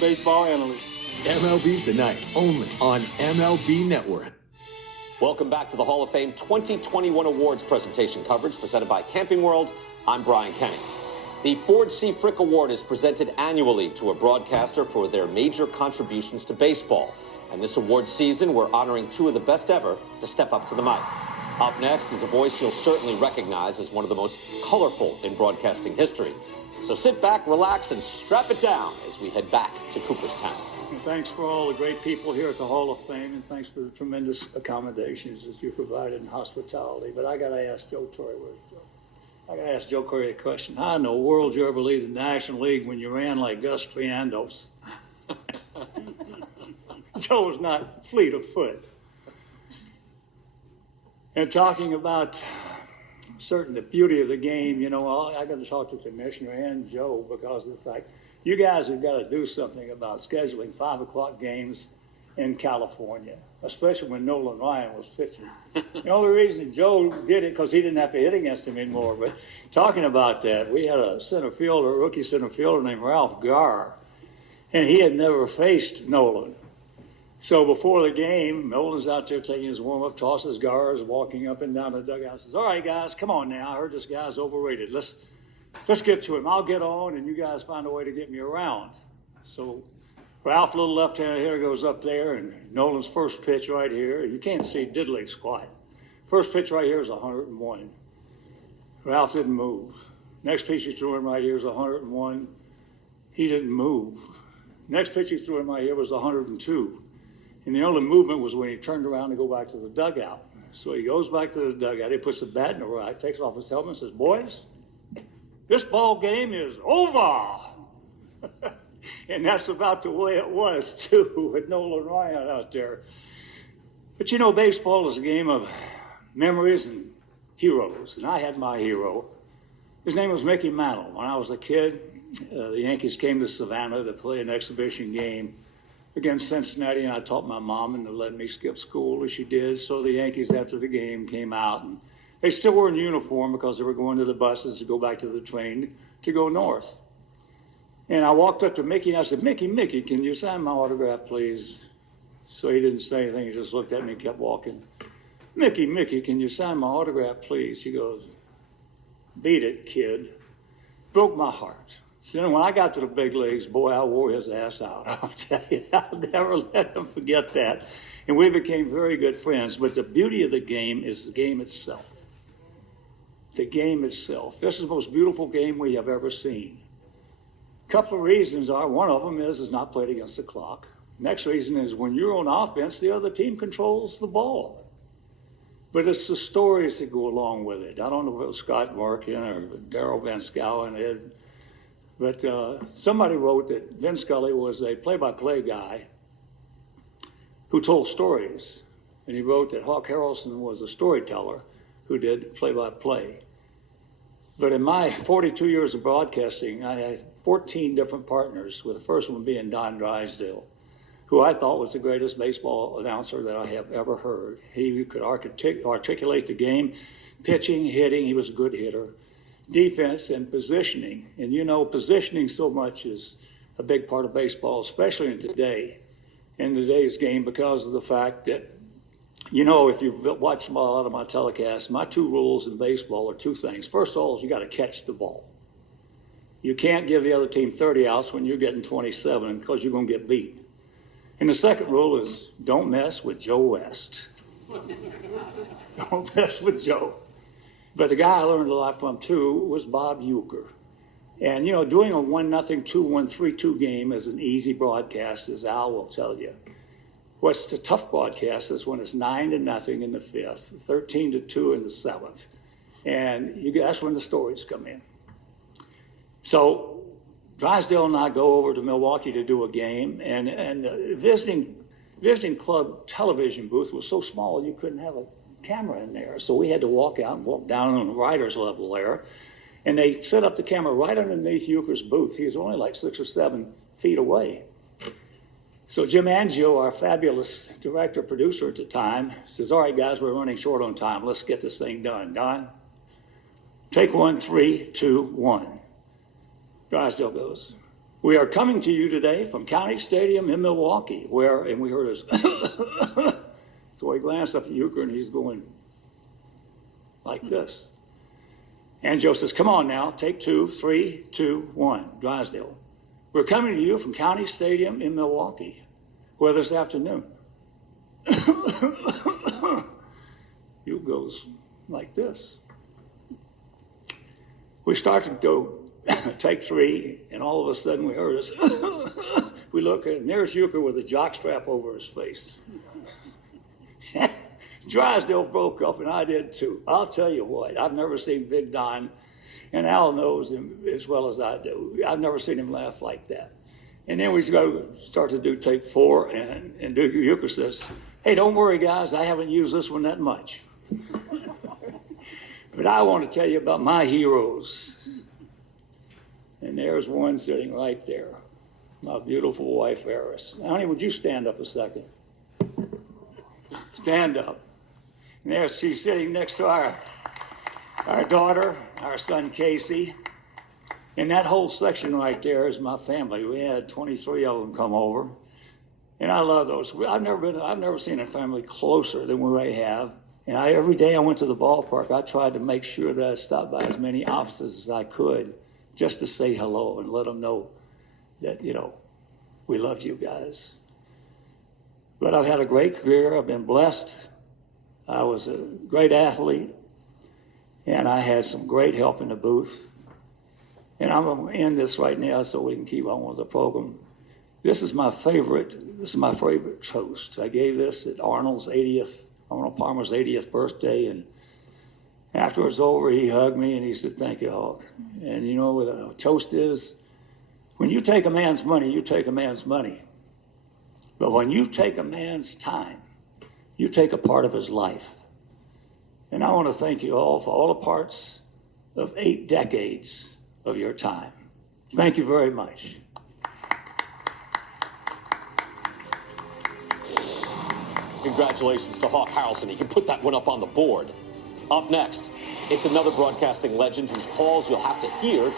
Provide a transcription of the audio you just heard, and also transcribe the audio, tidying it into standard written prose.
baseball analyst. MLB Tonight, only on MLB Network. Welcome back to the Hall of Fame 2021 Awards presentation coverage presented by Camping World. I'm Brian Kenny. The Ford C. Frick Award is presented annually to a broadcaster for their major contributions to baseball. And this award season, we're honoring two of the best ever to step up to the mic. Up next is a voice you'll certainly recognize as one of the most colorful in broadcasting history. So sit back, relax, and strap it down as we head back to Cooperstown. And thanks for all the great people here at the Hall of Fame, and thanks for the tremendous accommodations that you provided in hospitality. But I got to ask Joe Torre, a question. How in the world did you ever leave the National League when you ran like Gus Triandos? Joe was not fleet of foot. And talking about the beauty of the game, you know, I got to talk to the commissioner and Joe because of the fact you guys have got to do something about scheduling 5 o'clock games in California, especially when Nolan Ryan was pitching. The only reason Joe did it because he didn't have to hit against him anymore. But talking about that, we had a rookie center fielder named Ralph Garr, and he had never faced Nolan. So before the game, Nolan's out there taking his warm-up, tosses Garr's, walking up and down the dugout, says, "All right, guys, come on now. I heard this guy's overrated. Let's get to him. I'll get on, and you guys find a way to get me around." So Ralph, little left-handed hitter, goes up there, and Nolan's first pitch right here, you can't see diddly squat. First pitch right here is 101. Ralph didn't move. Next pitch he threw him right here is 101. He didn't move. Next pitch he threw him right here was 102. And the only movement was when he turned around to go back to the dugout. So he goes back to the dugout, he puts the bat in the right, takes off his helmet and says, "Boys, this ball game is over." And that's about the way it was, too, with Nolan Ryan out there. But you know, baseball is a game of memories and heroes. And I had my hero. His name was Mickey Mantle. When I was a kid, the Yankees came to Savannah to play an exhibition game against Cincinnati, and I taught my mom and to let me skip school as she did. So the Yankees, after the game, came out, and they still were in uniform because they were going to the buses to go back to the train to go north. And I walked up to Mickey, and I said, Mickey, can you sign my autograph, please?" So he didn't say anything. He just looked at me and kept walking. Mickey, can you sign my autograph, please?" He goes, "Beat it, kid." Broke my heart. So then when I got to the big leagues, boy, I wore his ass out. I'll tell you, I'll never let him forget that. And we became very good friends. But the beauty of the game is the game itself. The game itself. This is the most beautiful game we have ever seen. A couple of reasons are, one of them is it's not played against the clock. Next reason is when you're on offense, the other team controls the ball. But it's the stories that go along with it. I don't know if it was Scott Markin or Darryl Van Schouwen, but somebody wrote that Vin Scully was a play-by-play guy who told stories. And he wrote that Hawk Harrelson was a storyteller who did play-by-play. But in my 42 years of broadcasting, I had 14 different partners, with the first one being Don Drysdale, who I thought was the greatest baseball announcer that I have ever heard. He could articulate the game, pitching, hitting. He was a good hitter. Defense and positioning. And you know, positioning so much is a big part of baseball, especially in today's game, because of the fact that, you know, if you've watched a lot of my telecasts, my two rules in baseball are two things. First of all is you got to catch the ball. You can't give the other team 30 outs when you're getting 27 because you're going to get beat. And the second rule is don't mess with Joe West. Don't mess with Joe. But the guy I learned a lot from, too, was Bob Uecker. And, you know, doing a 1-0, 2-1, 3-2 game is an easy broadcast, as Al will tell you. What's the tough broadcast is when it's 9-0 in the 5th, 13-2 in the 7th. And that's when the stories come in. So Drysdale and I go over to Milwaukee to do a game, and the visiting club television booth was so small you couldn't have a camera in there. So we had to walk down on the writer's level there. And they set up the camera right underneath Uecker's booth. He was only like 6 or 7 feet away. So Jim Angio, our fabulous director, producer at the time, says, "All right, guys, we're running short on time. Let's get this thing done. Don, take 1, 3, 2, 1. Drysdale goes, We are coming to you today from County Stadium in Milwaukee, where, and we heard us, so he glanced up at Euchre and he's going like this. And Joe says, come on now, take two, 3, 2, 1, Drysdale. We're coming to you from County Stadium in Milwaukee, where this afternoon. Euchre goes like this. We start to go, take 3, and all of a sudden we heard us. We look at, and there's Euchre with a jockstrap over his face. Drysdale broke up, and I did too. I'll tell you what, I've never seen Big Don, and Al knows him as well as I do. I've never seen him laugh like that. And then we start to do take 4, and Euchre says, hey, don't worry, guys, I haven't used this one that much. But I want to tell you about my heroes. And there's one sitting right there, my beautiful wife, Eris. Honey, would you stand up a second? Stand up. And there she's sitting next to our daughter, our son, Casey. And that whole section right there is my family. We had 23 of them come over. And I love those. I've never seen a family closer than we have. And every day I went to the ballpark, I tried to make sure that I stopped by as many offices as I could just to say hello and let them know that, we love you guys. But I've had a great career. I've been blessed. I was a great athlete, and I had some great help in the booth. And I'm going to end this right now so we can keep on with the program. This is my favorite toast. I gave this at Arnold Palmer's 80th birthday, and after it was over, he hugged me and he said, thank you, Hawk. And you know what a toast is? When you take a man's money, you take a man's money. But when you take a man's time, you take a part of his life. And I want to thank you all for all the parts of 8 decades of your time. Thank you very much. Congratulations to Hawk Harrelson. You can put that one up on the board. Up next, it's another broadcasting legend whose calls you'll have to hear to